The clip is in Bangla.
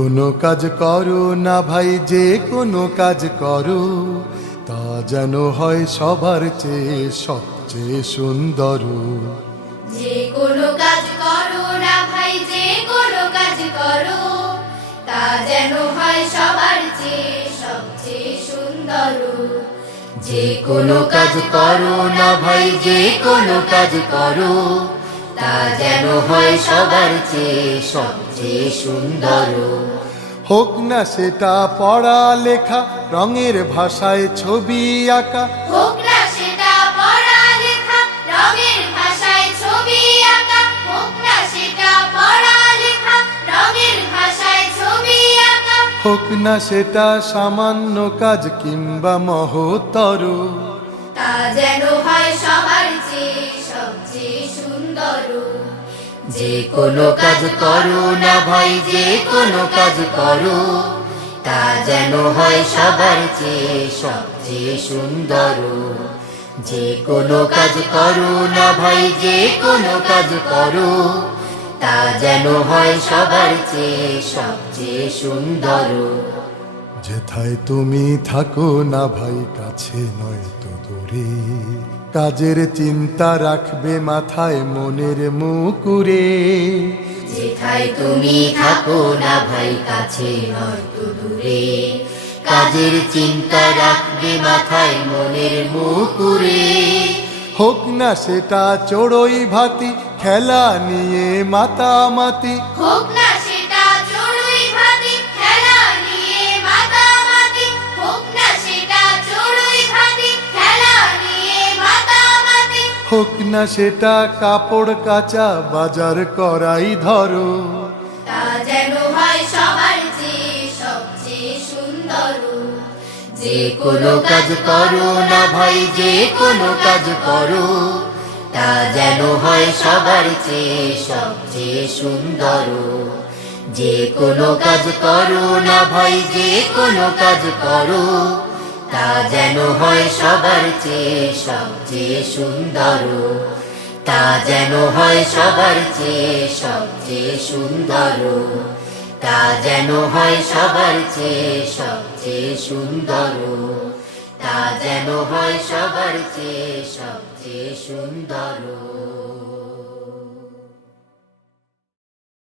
কোনো কাজ করো না ভাই, যে কোনো কাজ করো, তা যেন হয় সবার চেয়ে সবচেয়ে সুন্দর। যে কোনো কাজ করো না ভাই, যে কোনো কাজ করো, তা যেন হয় সবার চেয়ে সবচেয়ে সুন্দর। যে কোনো কাজ করো না ভাই, যে কোনো কাজ করো, তা যেন হয় সবার চেয়ে সবচেয়ে সুন্দর। হোক না সেটা পড়া লেখা, রঙের ভাষায় ছবি আঁকা, হোক না সেটা পড়ালেখা, রঙের ভাষায় ছবি আঁকা, হোক না সেটা পড়ালেখা, রঙের ভাষায় ছবি আঁকা, হোক না সেটা সামান্য কাজ কিংবা মহত্তর। তা যেন হয় সবার চেয়ে সবচেয়ে সুন্দর। যে কোনো কাজ করো না ভাই, যে কোনো কাজ করো, তা যেন হয় সবার চেয়ে সবচেয়ে সুন্দর। যে কোনো কাজ করো না ভাই, যে কোনো কাজ করো, তা যেন হয় সবার চেয়ে সবচেয়ে সুন্দর। যেথায় তুমি থাকো না ভাই, কাছে নয় তো দূরে, কাজের চিন্তা রাখবে মাথায় মনের মুকুরে। যেথায় তুমি থাকো না ভাই, কাছে নয় তো দূরে, কাজের চিন্তা রাখবে মাথায় মনের মুকুরে। হোক না সেটা চড়ুই ভাতি, খেলা নিয়ে মাতামাতি, হোক না সেটা চড়ুই ভাতি, খেলা নিয়ে মাতামাতি, হোক না সেটা চড়ুই ভাতি, খেলা নিয়ে মাতামাতি, হোক না সেটা কাপড় কাচা, বাজার করাই ধরো। তা যেন হয় সবার চেয়ে সবচেয়ে সুন্দর। যে কোনো কাজ করো না ভাই, যে কোনো কাজ করো, তা যেন হয় সবার চেয়ে সবচেয়ে সুন্দর। যে কোনো কাজ করো না ভাই, যে কোনো কাজ করো, তা যেন হয় সবার চেয়ে সবচেয়ে সুন্দর। তা যেন হয় সবার চেয়ে সবচেয়ে সুন্দর। তা যেন হয় সবার চেয়ে সবচেয়ে সুন্দর। তা যেন হয় সবার চেয়ে সবচেয়ে সুন্দর।